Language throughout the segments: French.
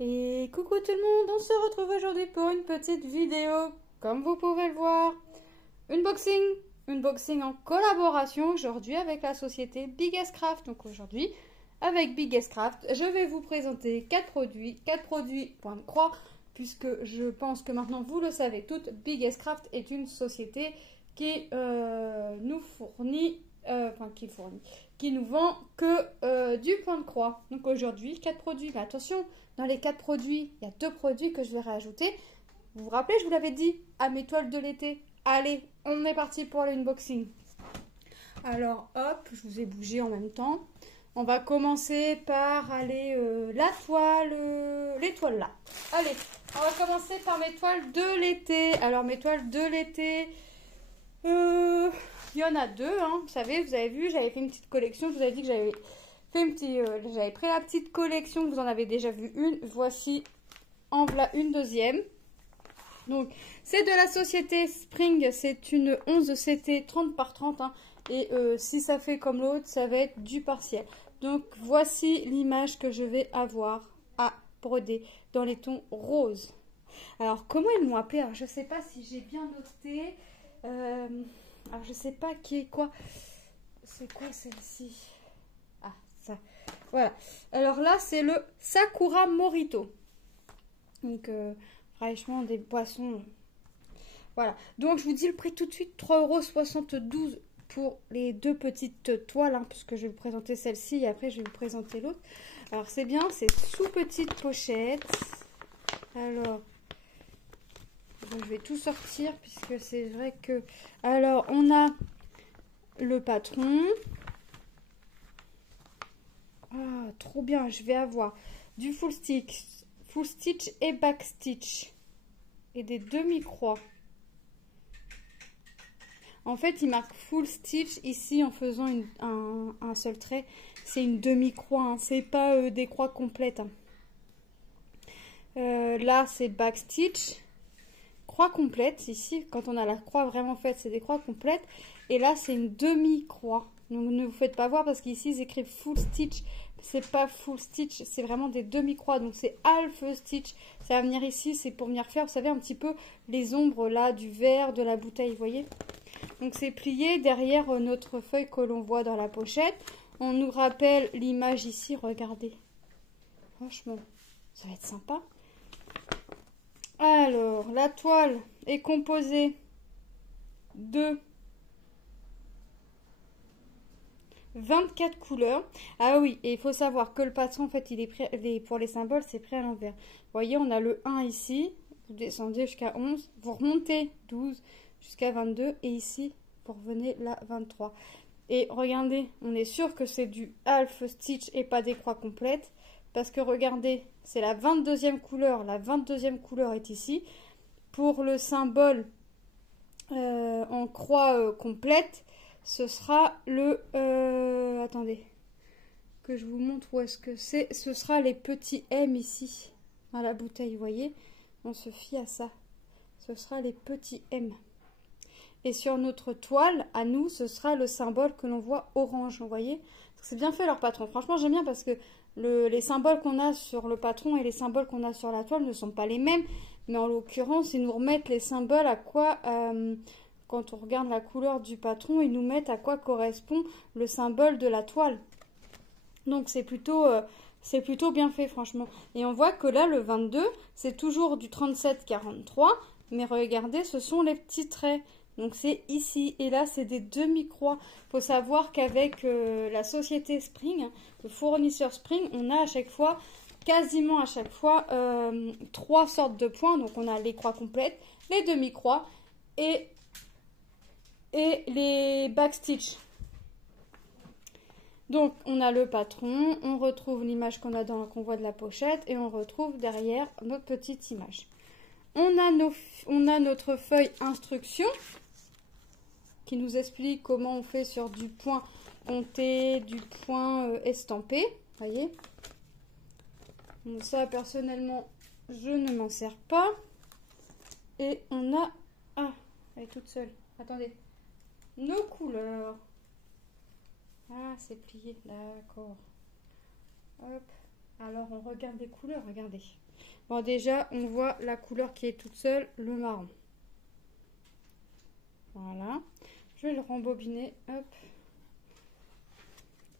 Et coucou tout le monde, on se retrouve aujourd'hui pour une petite vidéo, comme vous pouvez le voir, unboxing en collaboration aujourd'hui avec la société Biggest Craft. Donc aujourd'hui, avec Biggest Craft, je vais vous présenter 4 produits point de croix, puisque je pense que maintenant vous le savez toutes, Biggest Craft est une société qui nous fournit, qui nous vend que du point de croix. Donc aujourd'hui, 4 produits. Mais attention, dans les 4 produits, il y a 2 produits que je vais rajouter. Vous vous rappelez, je vous l'avais dit, à mes toiles de l'été. Allez, on est parti pour l'unboxing. Alors hop, je vous ai bougé en même temps. On va commencer par aller la toile, les toiles là. Allez, on va commencer par mes toiles de l'été. Alors mes toiles de l'été, il y en a 2, hein. Vous savez, vous avez vu, j'avais fait une petite collection. Je vous avais dit que j'avais fait j'avais pris la petite collection. Vous en avez déjà vu une. Voici en voilà une deuxième. Donc c'est de la société Spring. C'est une 11 CT 30 par 30. Hein. Et si ça fait comme l'autre, ça va être du partiel. Donc voici l'image que je vais avoir à broder dans les tons roses. Alors comment ils m'ont appelé? Alors je sais pas si j'ai bien noté. Alors je sais pas qui est quoi. C'est quoi celle-ci? Ah ça. Voilà. Alors là c'est le Sakura Morito. Donc franchement des poissons. Voilà. Donc je vous dis le prix tout de suite, 3,72 € pour les 2 petites toiles, hein, puisque je vais vous présenter celle-ci et après je vais vous présenter l'autre. Alors c'est bien, c'est sous petite pochette. Alors je vais tout sortir puisque c'est vrai que... Alors on a le patron. Ah trop bien, je vais avoir du full stitch et back stitch et des demi-croix. En fait, il marque full stitch ici en faisant un seul trait. C'est une demi-croix, hein. C'est pas des croix complètes. Hein. Là, c'est back stitch. Croix complète ici. Quand on a la croix vraiment faite, c'est des croix complètes. Et là, c'est une demi-croix. Donc, ne vous faites pas voir parce qu'ici, ils écrivent full stitch. C'est pas full stitch, c'est vraiment des demi-croix. Donc, c'est half stitch. Ça va venir ici, c'est pour venir faire, vous savez, un petit peu les ombres là du verre, de la bouteille, vous voyez. Donc c'est plié derrière notre feuille que l'on voit dans la pochette. On nous rappelle l'image ici, regardez. Franchement, ça va être sympa. Alors, la toile est composée de 24 couleurs. Ah oui, et il faut savoir que le patron, en fait, il est prêt, pour les symboles, c'est pris à l'envers. Vous voyez, on a le 1 ici. Vous descendez jusqu'à 11. Vous remontez 12. Jusqu'à 22 et ici vous revenez là 23 et regardez, on est sûr que c'est du half stitch et pas des croix complètes parce que regardez, c'est la 22e couleur, la 22e couleur est ici. Pour le symbole en croix complète, ce sera le attendez que je vous montre où est-ce que c'est, ce sera les petits M ici dans la bouteille, vous voyez, on se fie à ça, ce sera les petits M. Et sur notre toile, à nous, ce sera le symbole que l'on voit orange, vous voyez. C'est bien fait leur patron. Franchement, j'aime bien parce que les symboles qu'on a sur le patron et les symboles qu'on a sur la toile ne sont pas les mêmes. Mais en l'occurrence, ils nous remettent les symboles à quoi, quand on regarde la couleur du patron, ils nous mettent à quoi correspond le symbole de la toile. Donc c'est plutôt bien fait, franchement. Et on voit que là, le 22, c'est toujours du 37-43. Mais regardez, ce sont les petits traits. Donc c'est ici et là c'est des demi-croix. Il faut savoir qu'avec la société Spring, le fournisseur Spring, on a à chaque fois, quasiment à chaque fois, 3 sortes de points. Donc on a les croix complètes, les demi-croix et les backstitch. Donc on a le patron, on retrouve l'image qu'on voit de la pochette et on retrouve derrière notre petite image. On a notre feuille instruction qui nous explique comment on fait sur du point ponté, du point estampé. Voyez. Donc ça, personnellement, je ne m'en sers pas. Et on a... Ah, elle est toute seule. Attendez. Nos couleurs. Ah, c'est plié. D'accord. Hop. Alors, on regarde les couleurs, regardez. Bon, déjà, on voit la couleur qui est toute seule, le marron. Voilà. Je vais le rembobiner, hop.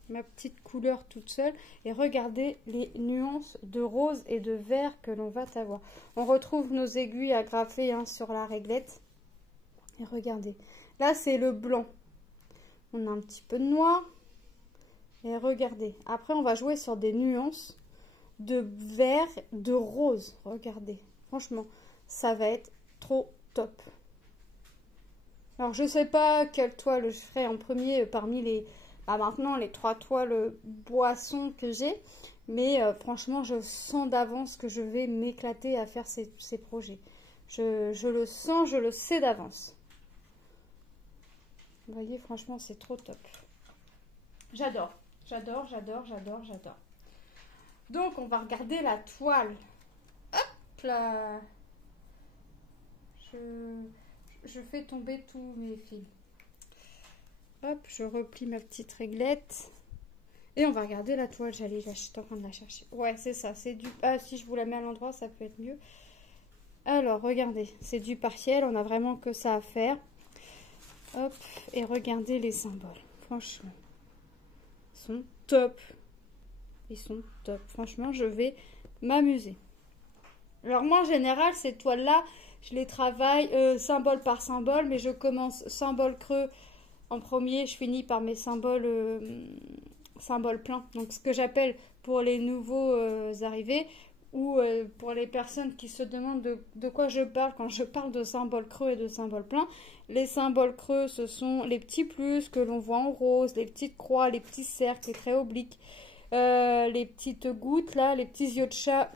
Ma petite couleur toute seule. Et regardez les nuances de rose et de vert que l'on va avoir. On retrouve nos aiguilles agrafées hein, sur la réglette. Et regardez. Là, c'est le blanc. On a un petit peu de noir. Et regardez. Après, on va jouer sur des nuances de vert, de rose. Regardez. Franchement, ça va être trop top. Alors, je sais pas quelle toile je ferai en premier parmi les... maintenant, les 3 toiles boissons que j'ai. Mais franchement, je sens d'avance que je vais m'éclater à faire ces projets. Je le sens, je le sais d'avance. Vous voyez, franchement, c'est trop top. J'adore, j'adore, j'adore, j'adore, j'adore. Donc, on va regarder la toile. Hop là. Je fais tomber tous mes fils. Hop, je replie ma petite réglette. Et on va regarder la toile. Je suis en train de la chercher. Ouais, c'est ça. C'est du... Ah, si je vous la mets à l'endroit, ça peut être mieux. Alors, regardez. C'est du partiel. On a vraiment que ça à faire. Hop. Et regardez les symboles. Franchement. Ils sont top. Ils sont top. Franchement, je vais m'amuser. Alors, moi, en général, ces toiles-là, je les travaille symbole par symbole. Mais je commence symbole creux en premier. Je finis par mes symboles... symbole plein, donc ce que j'appelle pour les nouveaux arrivés ou pour les personnes qui se demandent de quoi je parle quand je parle de symboles creux et de symboles pleins. Les symboles creux, ce sont les petits plus que l'on voit en rose, les petites croix, les petits cercles très obliques, les petites gouttes là, les petits yeux de chat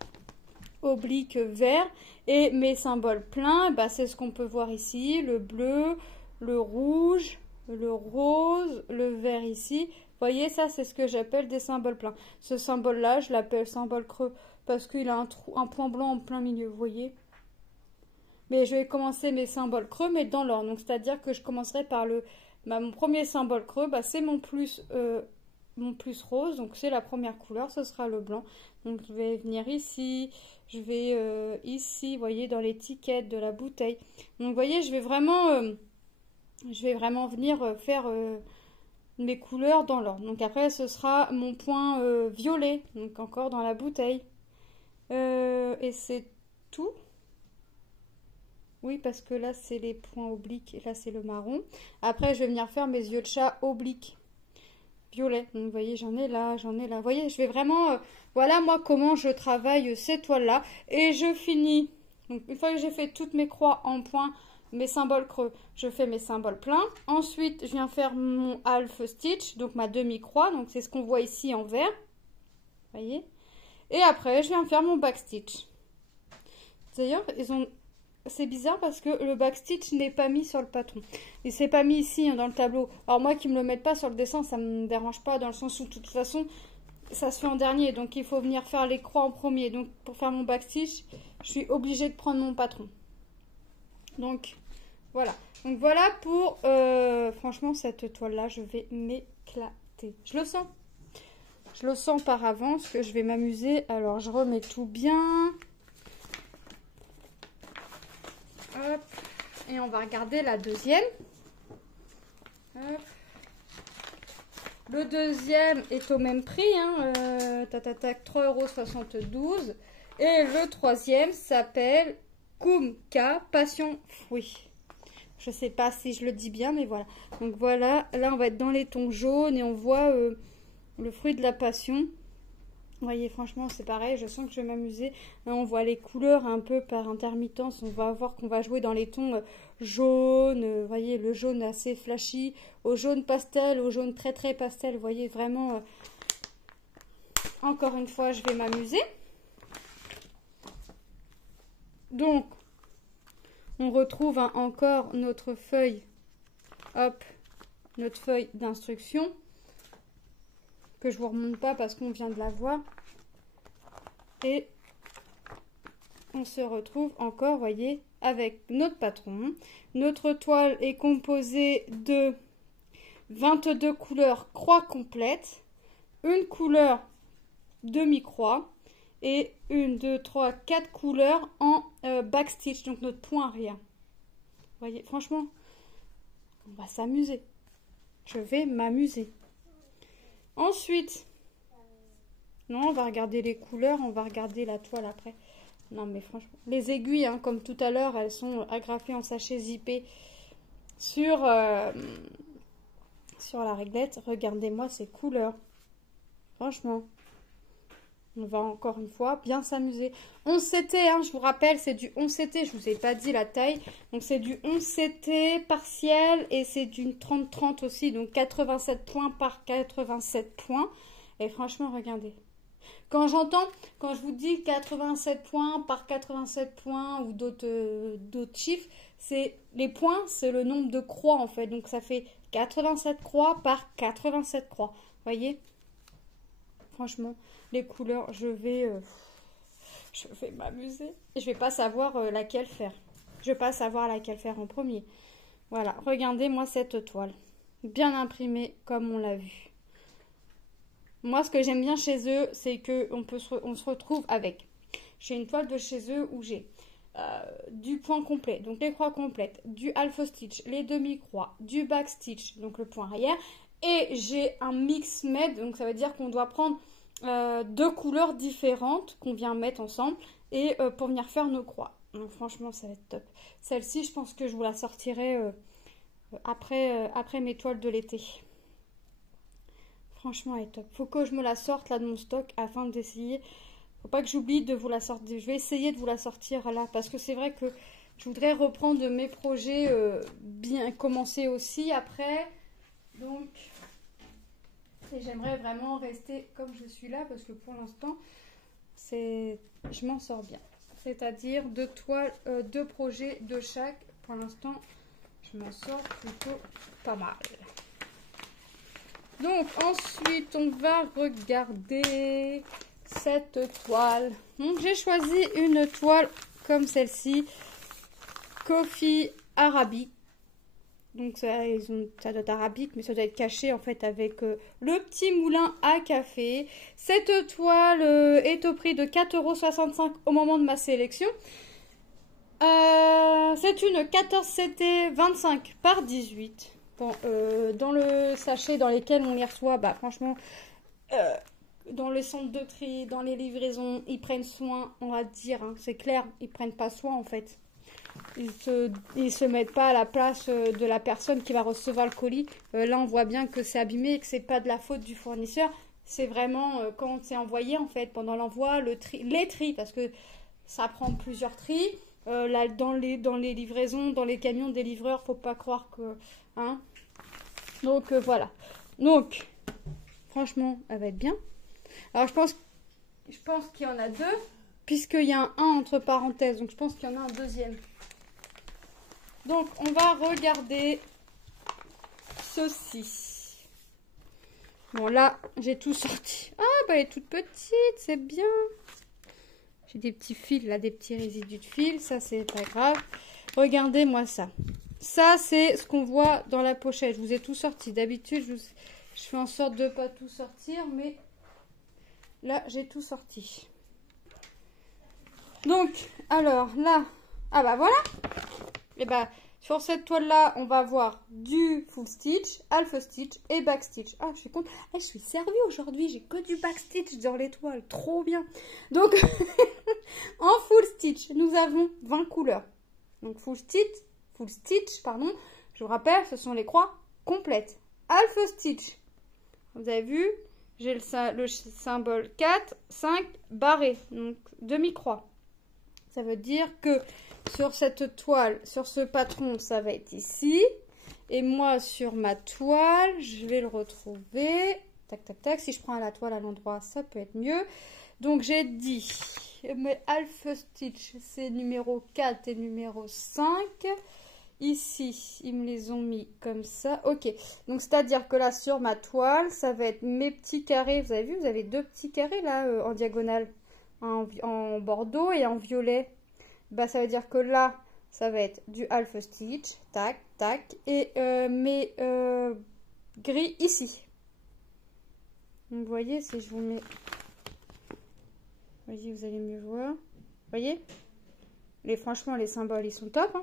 obliques verts, et mes symboles pleins, bah, c'est ce qu'on peut voir ici, le bleu, le rouge, le rose, le vert ici. Vous voyez, ça, c'est ce que j'appelle des symboles pleins. Ce symbole-là, je l'appelle symbole creux parce qu'il a un point blanc en plein milieu, vous voyez. Mais je vais commencer mes symboles creux, mais dans l'ordre. Donc, c'est-à-dire que je commencerai par mon premier symbole creux, bah, c'est mon plus rose. Donc, c'est la première couleur, ce sera le blanc. Donc, je vais venir ici, je vais ici, vous voyez, dans l'étiquette de la bouteille. Donc, vous voyez, je vais vraiment venir faire... mes couleurs dans l'ordre. Donc après ce sera mon point violet, donc encore dans la bouteille. Et c'est tout. Oui, parce que là c'est les points obliques et là c'est le marron. Après je vais venir faire mes yeux de chat obliques violet. Donc vous voyez, j'en ai là, j'en ai là. Vous voyez, je vais vraiment... voilà moi comment je travaille ces toiles là. Et je finis. Donc une fois que j'ai fait toutes mes croix en point, mes symboles creux, je fais mes symboles pleins. Ensuite, je viens faire mon half stitch, donc ma demi-croix. Donc, c'est ce qu'on voit ici en vert. Vous voyez? Et après, je viens faire mon back stitch. D'ailleurs, c'est bizarre parce que le back stitch n'est pas mis sur le patron. Et c'est pas mis ici, hein, dans le tableau. Alors, moi qui me le mette pas sur le dessin, ça me dérange pas dans le sens où, de toute façon, ça se fait en dernier. Donc, il faut venir faire les croix en premier. Donc, pour faire mon back stitch, je suis obligée de prendre mon patron. Donc, voilà. Donc, voilà pour... franchement, cette toile-là, je vais m'éclater. Je le sens. Je le sens par avance que je vais m'amuser. Alors, je remets tout bien. Hop. Et on va regarder la deuxième. Hop. Le deuxième est au même prix. Hein, 3,72 €. Et le troisième s'appelle Kumka Passion Fruit. Je sais pas si je le dis bien, mais voilà. Donc voilà, là on va être dans les tons jaunes et on voit le fruit de la passion. Vous voyez, franchement, c'est pareil, je sens que je vais m'amuser. Là, on voit les couleurs un peu par intermittence. On va voir qu'on va jouer dans les tons jaunes. Vous voyez, le jaune assez flashy, au jaune pastel, au jaune très très pastel. Vous voyez, vraiment, encore une fois, je vais m'amuser. Donc, on retrouve encore notre feuille, hop, notre feuille d'instruction, que je vous remonte pas parce qu'on vient de la voir. Et on se retrouve encore, voyez, avec notre patron. Notre toile est composée de 22 couleurs croix complète, une couleur demi-croix et 1, 2, 3, 4 couleurs en backstitch, donc notre point arrière. Vous voyez, franchement, on va s'amuser. Je vais m'amuser. Ensuite, non, on va regarder les couleurs, on va regarder la toile après. Non, mais franchement, les aiguilles, hein, comme tout à l'heure, elles sont agrafées en sachet zippé sur la réglette. Regardez-moi ces couleurs. Franchement, on va encore une fois bien s'amuser. 11 CT, hein, je vous rappelle, c'est du 11 CT. Je vous ai pas dit la taille. Donc, c'est du 11 CT partiel et c'est d'une 30-30 aussi. Donc, 87 points par 87 points. Et franchement, regardez. Quand je vous dis 87 points par 87 points ou d'autres chiffres, c'est les points, c'est le nombre de croix en fait. Donc ça fait 87 croix par 87 croix. Vous voyez? Franchement, les couleurs, je vais m'amuser. Je vais pas savoir laquelle faire. Je vais pas savoir laquelle faire en premier. Voilà, regardez-moi cette toile. Bien imprimée comme on l'a vu. Moi, ce que j'aime bien chez eux, c'est qu'on se retrouve avec. J'ai une toile de chez eux où j'ai du point complet, donc les croix complètes, du half stitch, les demi-croix, du back stitch, donc le point arrière, et j'ai un mix made, donc ça veut dire qu'on doit prendre deux couleurs différentes qu'on vient mettre ensemble et pour venir faire nos croix. Donc franchement, ça va être top. Celle-ci, je pense que je vous la sortirai après mes toiles de l'été. Franchement, elle est top. Faut que je me la sorte là de mon stock afin d'essayer. Faut pas que j'oublie de vous la sortir. Je vais essayer de vous la sortir là parce que c'est vrai que je voudrais reprendre mes projets bien commencer aussi après. Donc, et j'aimerais vraiment rester comme je suis là parce que pour l'instant, je m'en sors bien. C'est-à-dire deux toiles, deux projets de chaque. Pour l'instant, je m'en sors plutôt pas mal. Donc ensuite on va regarder cette toile. Donc j'ai choisi une toile comme celle-ci, Coffee Arabique. Donc ça doit être arabique, mais ça doit être caché en fait avec le petit moulin à café. Cette toile est au prix de 4,65 € au moment de ma sélection. C'est une 14 CT 25 par 18. Bon, dans le sachet dans lesquels on les reçoit, bah franchement, dans les centres de tri, dans les livraisons, ils prennent soin, on va dire, hein, c'est clair, ils prennent pas soin en fait. Ils se mettent pas à la place de la personne qui va recevoir le colis. Là, on voit bien que c'est abîmé et que c'est pas de la faute du fournisseur. C'est vraiment quand c'est envoyé en fait, pendant l'envoi, les tris, parce que ça prend plusieurs tris. Là, dans les livraisons, dans les camions des livreurs, faut pas croire que... Hein. Donc voilà. Donc, franchement, elle va être bien. Alors, je pense qu'il y en a deux, puisqu'il y a un 1 entre parenthèses. Donc, je pense qu'il y en a un deuxième. Donc, on va regarder ceci. Bon, là, j'ai tout sorti. Ah, bah, elle est toute petite, c'est bien. J'ai des petits fils, là, des petits résidus de fils. Ça, c'est pas grave. Regardez-moi ça. Ça, c'est ce qu'on voit dans la pochette. Je vous ai tout sorti. D'habitude, je fais en sorte de ne pas tout sortir, mais là, j'ai tout sorti. Donc, alors, là, ah bah voilà. Et bah, sur cette toile-là, on va voir du full stitch, half stitch et back stitch. Ah, je suis contente. Ah, je suis servie aujourd'hui. J'ai que du back stitch dans les toiles. Trop bien. Donc, en full stitch, nous avons 20 couleurs. Donc, full stitch, pardon. Je vous rappelle, ce sont les croix complètes. Half stitch. Vous avez vu, j'ai le symbole 4, 5 barré. Donc, demi-croix. Ça veut dire que sur cette toile, sur ce patron, ça va être ici. Et moi, sur ma toile, je vais le retrouver. Tac, tac, tac. Si je prends la toile à l'endroit, ça peut être mieux. Donc, j'ai dit, mes half stitch, c'est numéro 4 et numéro 5. Ici, ils me les ont mis comme ça. Ok, donc c'est-à-dire que là, sur ma toile, ça va être mes petits carrés. Vous avez vu, vous avez deux petits carrés là, en diagonale, en bordeaux et en violet. Bah, ça veut dire que là, ça va être du half stitch, tac, tac, et mes gris ici. Donc, vous voyez, si je vous mets Voyez, vous allez mieux voir. Voyez? Franchement, les symboles, ils sont top. Hein.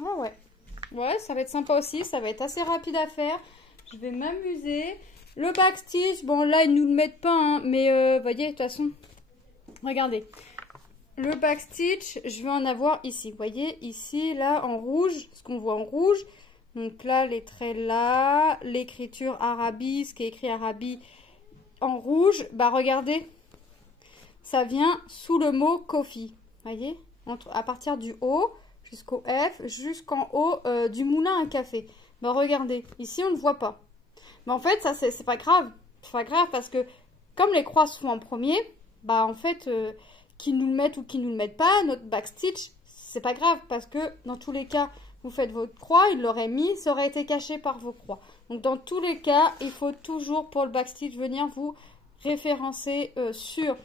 Ah ouais. Ouais, ça va être sympa aussi. Ça va être assez rapide à faire. Je vais m'amuser. Le backstitch, bon là, ils nous le mettent pas. Hein, mais voyez, de toute façon, regardez. Le backstitch, je vais en avoir ici. Vous voyez, ici, là, en rouge. Ce qu'on voit en rouge. Donc là, les traits là. L'écriture Arabi, ce qui est écrit Arabi en rouge. Bah regardez. Ça vient sous le mot coffee. Voyez, à partir du O jusqu'au F, jusqu'en haut du moulin à café. Bah regardez, ici on ne voit pas. Mais en fait, ça c'est pas grave. C'est pas grave parce que comme les croix sont en premier, bah en fait, qu'ils nous le mettent ou qu'ils nous le mettent pas, notre backstitch, c'est pas grave parce que dans tous les cas, vous faites votre croix, il l'aurait mis, ça aurait été caché par vos croix. Donc dans tous les cas, il faut toujours pour le backstitch venir vous référencer sur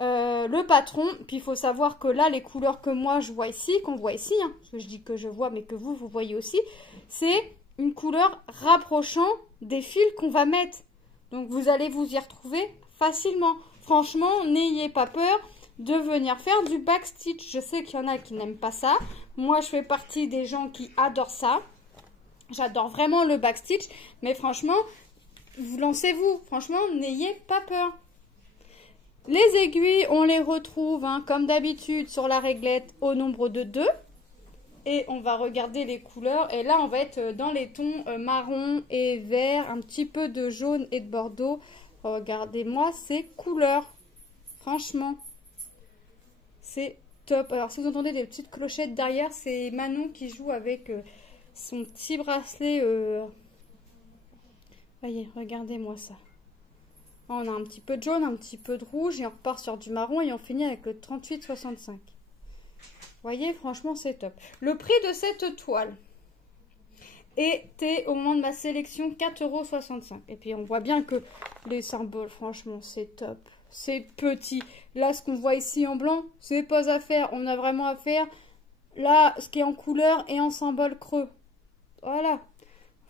le patron. Puis il faut savoir que là, les couleurs que moi je vois ici, qu'on voit ici, hein, parce que je dis que je vois, mais que vous voyez aussi, c'est une couleur rapprochant des fils qu'on va mettre. Donc vous allez vous y retrouver facilement. Franchement, n'ayez pas peur de venir faire du backstitch. Je sais qu'il y en a qui n'aiment pas ça. Moi, je fais partie des gens qui adorent ça. J'adore vraiment le backstitch. Mais franchement, vous lancez-vous. Franchement, n'ayez pas peur. Les aiguilles, on les retrouve, hein, comme d'habitude, sur la réglette au nombre de 2. Et on va regarder les couleurs. Et là, on va être dans les tons marron et vert, un petit peu de jaune et de bordeaux. Regardez-moi ces couleurs. Franchement, c'est top. Alors, si vous entendez des petites clochettes derrière, c'est Manon qui joue avec son petit bracelet. Voyez, regardez-moi ça. On a un petit peu de jaune, un petit peu de rouge et on repart sur du marron et on finit avec le 38,65. Vous voyez, franchement, c'est top. Le prix de cette toile était, au moment de ma sélection, 4,65 €. Et puis, on voit bien que les symboles, franchement, c'est top. C'est petit. Là, ce qu'on voit ici en blanc, c'est pas à faire. On a vraiment à faire, là, ce qui est en couleur et en symbole creux. Voilà.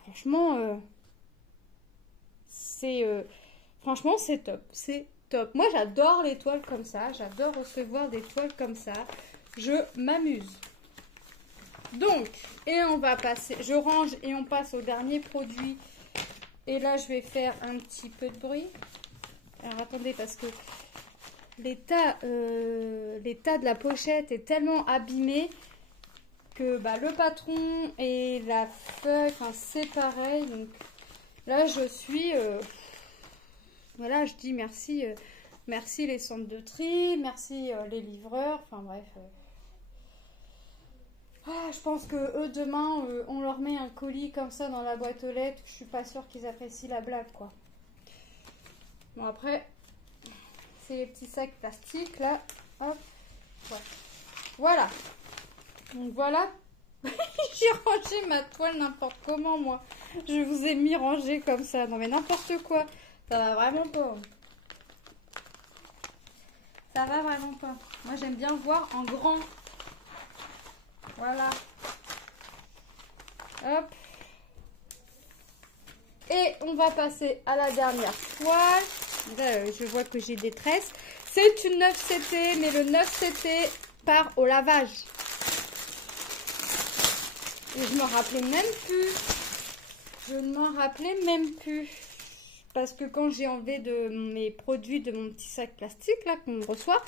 Franchement, franchement, c'est top. C'est top. Moi, j'adore les toiles comme ça. J'adore recevoir des toiles comme ça. Je m'amuse. Donc, et on va passer, je range et on passe au dernier produit. Et là, je vais faire un petit peu de bruit. Alors, attendez, parce que l'état de la pochette est tellement abîmé que bah, le patron et la feuille, enfin, c'est pareil. Donc, là, je suis... voilà, je dis merci, merci les centres de tri, merci les livreurs, enfin bref. Je pense que eux demain, on leur met un colis comme ça dans la boîte aux lettres. Je suis pas sûre qu'ils apprécient la blague, quoi. Bon après, c'est les petits sacs plastiques là. Hop, ouais. Voilà. Donc voilà. J'ai rangé ma toile n'importe comment, moi. Je vous ai mis rangé comme ça. Non mais n'importe quoi. Ça va vraiment pas. Ça va vraiment pas. Moi, j'aime bien voir en grand. Voilà. Hop. Et on va passer à la dernière toile. Là, je vois que j'ai des tresses. C'est une 9CT, mais le 9CT part au lavage. Et je m'en rappelais même plus. Je ne m'en rappelais même plus. Parce que quand j'ai enlevé de mes produits de mon petit sac plastique là qu'on reçoit,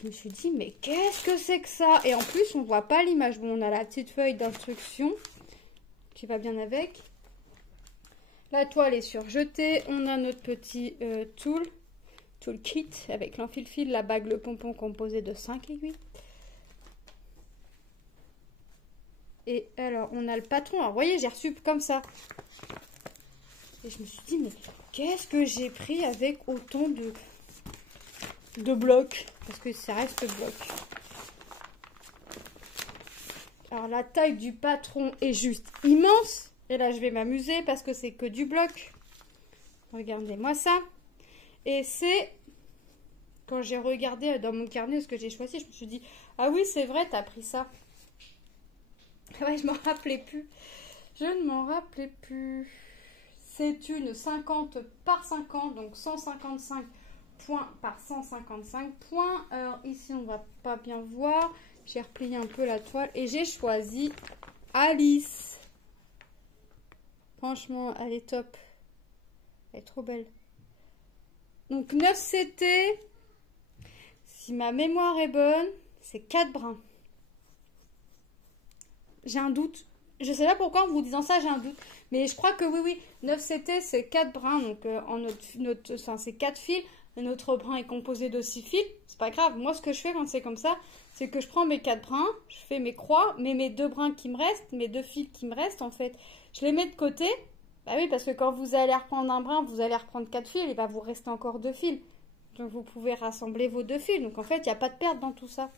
je me suis dit mais qu'est-ce que c'est que ça? Et en plus on voit pas l'image. Bon, on a la petite feuille d'instruction qui va bien avec. La toile est surjetée. On a notre petit toolkit avec l'enfil-fil, la bague, le pompon composé de 5 aiguilles. Et alors on a le patron. Alors vous voyez, j'ai reçu comme ça. Et je me suis dit, mais qu'est-ce que j'ai pris avec autant de blocs? Parce que ça reste bloc. Alors, la taille du patron est juste immense. Et là, je vais m'amuser parce que c'est que du bloc. Regardez-moi ça. Et c'est... Quand j'ai regardé dans mon carnet ce que j'ai choisi, je me suis dit, ah oui, c'est vrai, t'as pris ça. Ouais, je m'en rappelais plus. Je ne m'en rappelais plus. C'est une 50 par 50, donc 155 points par 155 points. Alors ici, on va pas bien voir. J'ai replié un peu la toile et j'ai choisi Alice. Franchement, elle est top. Elle est trop belle. Donc 9 CT. Si ma mémoire est bonne, c'est 4 brins. J'ai un doute. Je sais pas pourquoi en vous disant ça, j'ai un doute. Mais je crois que oui. 9 CT, c'est 4 brins. Donc c'est 4 fils. Notre brin est composé de 6 fils. C'est pas grave. Moi, ce que je fais quand c'est comme ça, c'est que je prends mes 4 brins, je fais mes croix, mais mes 2 brins qui me restent, mes 2 fils qui me restent, en fait, je les mets de côté. Bah oui, parce que quand vous allez reprendre un brin, vous allez reprendre 4 fils, et va vous rester encore 2 fils. Donc vous pouvez rassembler vos 2 fils. Donc en fait, il n'y a pas de perte dans tout ça.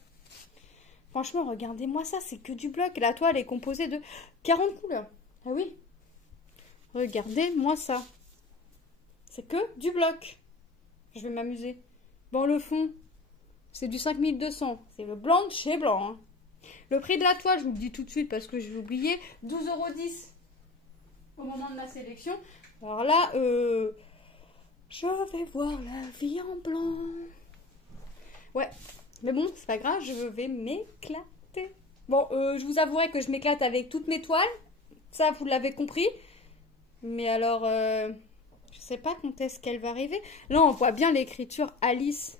Franchement, regardez-moi ça, c'est que du bloc. La toile est composée de 40 couleurs. Ah oui. Regardez-moi ça. C'est que du bloc. Je vais m'amuser. Bon, le fond, c'est du 5200. C'est le blanc de chez Blanc. Hein. Le prix de la toile, je vous le dis tout de suite parce que je vais oublier, 12,10 € au moment de ma sélection. Alors là, je vais voir la vie en blanc. Ouais, mais bon, c'est pas grave, je vais m'éclater. Bon, je vous avouerai que je m'éclate avec toutes mes toiles. Ça, vous l'avez compris. Mais alors, je sais pas quand est-ce qu'elle va arriver. Là, on voit bien l'écriture Alice.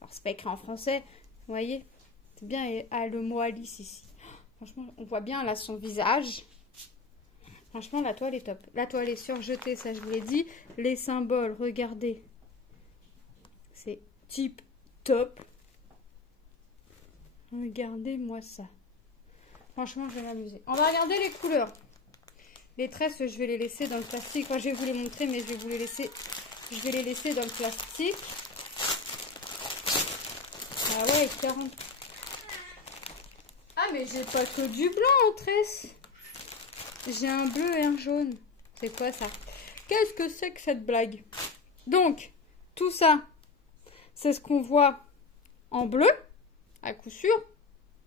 Alors, c'est pas écrit en français, vous voyez. C'est bien le mot Alice ici. Franchement, on voit bien là son visage. Franchement, la toile est top. La toile est surjetée, ça je vous l'ai dit. Les symboles, regardez. C'est type top. Regardez-moi ça. Franchement, je vais m'amuser. On va regarder les couleurs. Les tresses, je vais les laisser dans le plastique. Enfin, je vais vous les montrer, mais je vais vous les laisser. Je vais les laisser dans le plastique. Ah ouais, 40. Ah, mais j'ai pas que du blanc en tresse. J'ai un bleu et un jaune. C'est quoi ça? Qu'est-ce que c'est que cette blague? Donc, tout ça, c'est ce qu'on voit en bleu, à coup sûr.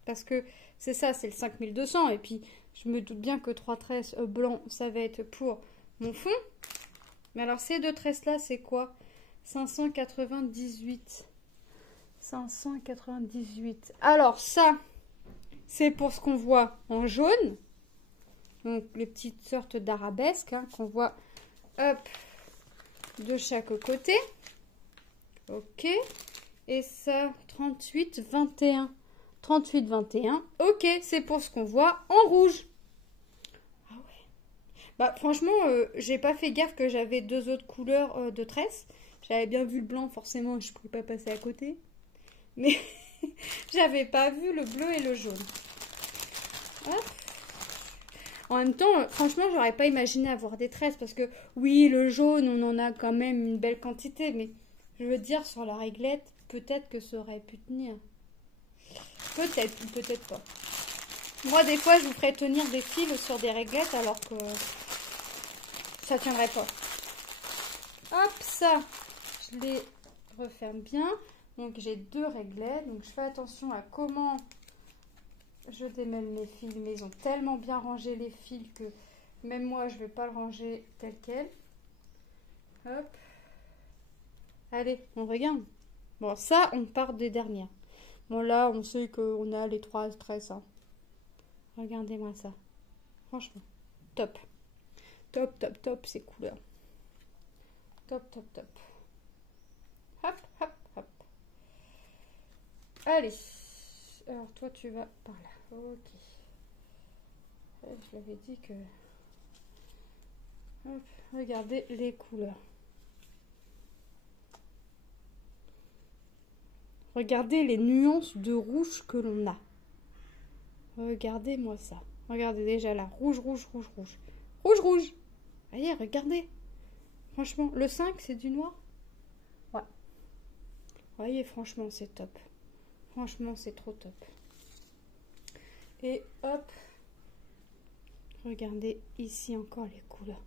Parce que c'est ça, c'est le 5200. Et puis, je me doute bien que 3 tresses blancs, ça va être pour mon fond. Mais alors, ces 2 tresses-là, c'est quoi? 598. 598. Alors, ça, c'est pour ce qu'on voit en jaune. Donc, les petites sortes d'arabesques hein, qu'on voit, hop, de chaque côté. Ok. Et ça, 38, 21. 38, 21. Ok, c'est pour ce qu'on voit en rouge. Ah ouais. Bah, franchement, j'ai pas fait gaffe que j'avais 2 autres couleurs de tresses. J'avais bien vu le blanc, forcément, je ne pouvais pas passer à côté. Mais j'avais pas vu le bleu et le jaune. Hop. En même temps, franchement, j'aurais pas imaginé avoir des tresses. Parce que, oui, le jaune, on en a quand même une belle quantité. Mais, je veux dire, sur la réglette, peut-être que ça aurait pu tenir. Peut-être ou peut-être pas. Moi, des fois, je vous ferais tenir des fils sur des réglettes alors que ça tiendrait pas. Hop, ça, je les referme bien. Donc, j'ai 2 réglettes. Donc, je fais attention à comment je démêle mes fils. Mais ils ont tellement bien rangé les fils que même moi, je ne vais pas le ranger tel quel. Hop. Allez, on regarde. Bon, ça, on part des dernières. Bon, là, on sait qu'on a les 3 tresses. Hein. Regardez-moi ça. Franchement, top. Top, top, top, ces couleurs. Top, top, top. Hop, hop, hop. Allez. Alors, toi, tu vas par là. Ok. Je l'avais dit que... Hop, regardez les couleurs. Regardez les nuances de rouge que l'on a. Regardez-moi ça. Regardez déjà là. Rouge, rouge, rouge, rouge. Rouge, rouge. Voyez, regardez. Franchement, le 5, c'est du noir. Ouais. Voyez, franchement, c'est top. Franchement, c'est trop top. Et hop. Regardez ici encore les couleurs.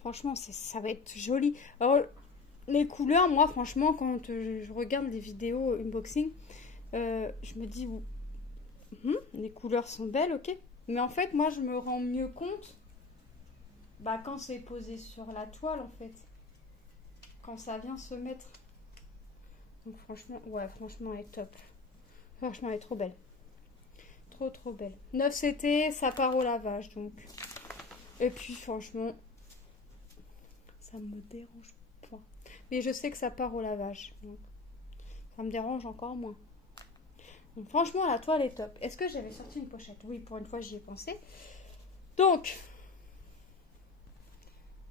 Franchement, ça va être joli. Alors, les couleurs, moi, franchement, quand je regarde les vidéos unboxing, je me dis, les couleurs sont belles, ok. Mais en fait, moi, je me rends mieux compte quand c'est posé sur la toile, en fait. Quand ça vient se mettre Donc franchement, ouais, franchement, elle est top. Franchement, elle est trop belle. Trop, trop belle. 9 CT, ça part au lavage, donc. Et puis, franchement, ça me dérange pas. Mais je sais que ça part au lavage, donc ça me dérange encore moins. Donc, franchement, la toile est top. Est-ce que j'avais sorti une pochette? Oui, pour une fois, j'y ai pensé. Donc,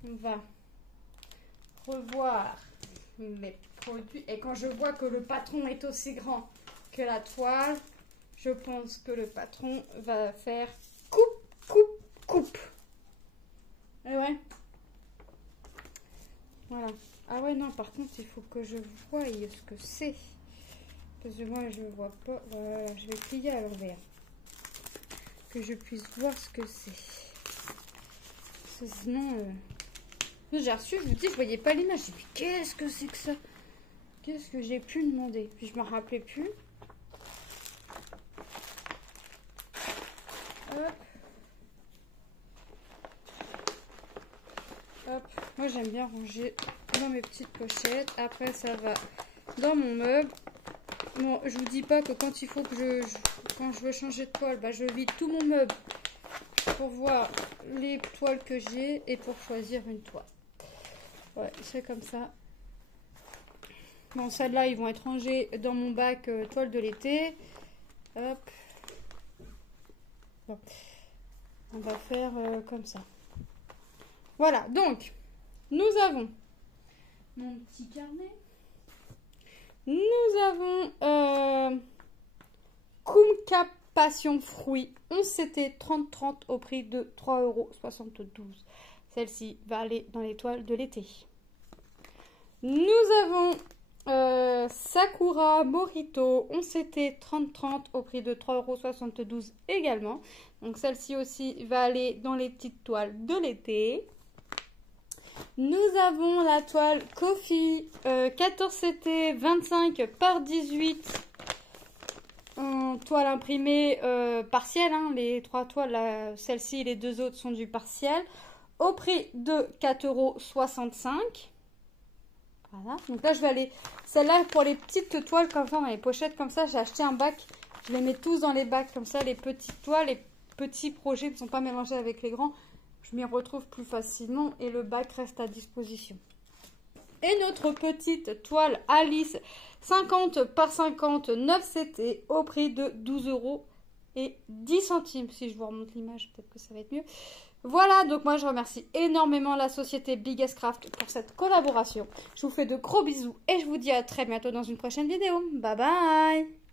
on va revoir mes produits. Et quand je vois que le patron est aussi grand que la toile, je pense que le patron va faire coupe, coupe, coupe. Et ouais. Voilà. Ah ouais, non, par contre, il faut que je voie ce que c'est. Parce que moi, je ne vois pas. Voilà, je vais plier à l'envers. Que je puisse voir ce que c'est. Parce que sinon, j'ai reçu, je vous dis, je voyais pas l'image. J'ai dit, qu'est-ce que c'est que ça? Qu'est-ce que j'ai pu demander? Puis je me rappelais plus. Hop. Hop. Moi, j'aime bien ranger dans mes petites pochettes. Après, ça va dans mon meuble. Bon, je vous dis pas que quand il faut que quand je veux changer de toile, bah, je vide tout mon meuble pour voir les toiles que j'ai et pour choisir une toile. Ouais, c'est comme ça. Bon, celles-là, ils vont être rangés dans mon bac toile de l'été. Hop. Bon. On va faire comme ça. Voilà, donc, nous avons mon petit carnet. Nous avons Kumka Passion Fruits 11 CT 30-30 au prix de 3,72 €. Celle-ci va aller dans les toiles de l'été. Nous avons Sakura Morito 11 CT 30-30 au prix de 3,72 € également. Donc celle-ci aussi va aller dans les petites toiles de l'été. Nous avons la toile Coffee 14 CT 25 par 18 en toile imprimée partielle. Hein, les 3 toiles, celle-ci et les 2 autres sont du partiel. Au prix de 4,65 €. Voilà. Donc là, je vais aller... Celle-là, pour les petites toiles comme ça, dans les pochettes comme ça, j'ai acheté un bac. Je les mets tous dans les bacs comme ça. Les petites toiles, les petits projets ne sont pas mélangés avec les grands. Je m'y retrouve plus facilement et le bac reste à disposition. Et notre petite toile Alice 50 par 50 9 CT au prix de 12,10 €. Si je vous remonte l'image, peut-être que ça va être mieux. Voilà, donc moi je remercie énormément la société Biggest Craft pour cette collaboration. Je vous fais de gros bisous et je vous dis à très bientôt dans une prochaine vidéo. Bye bye!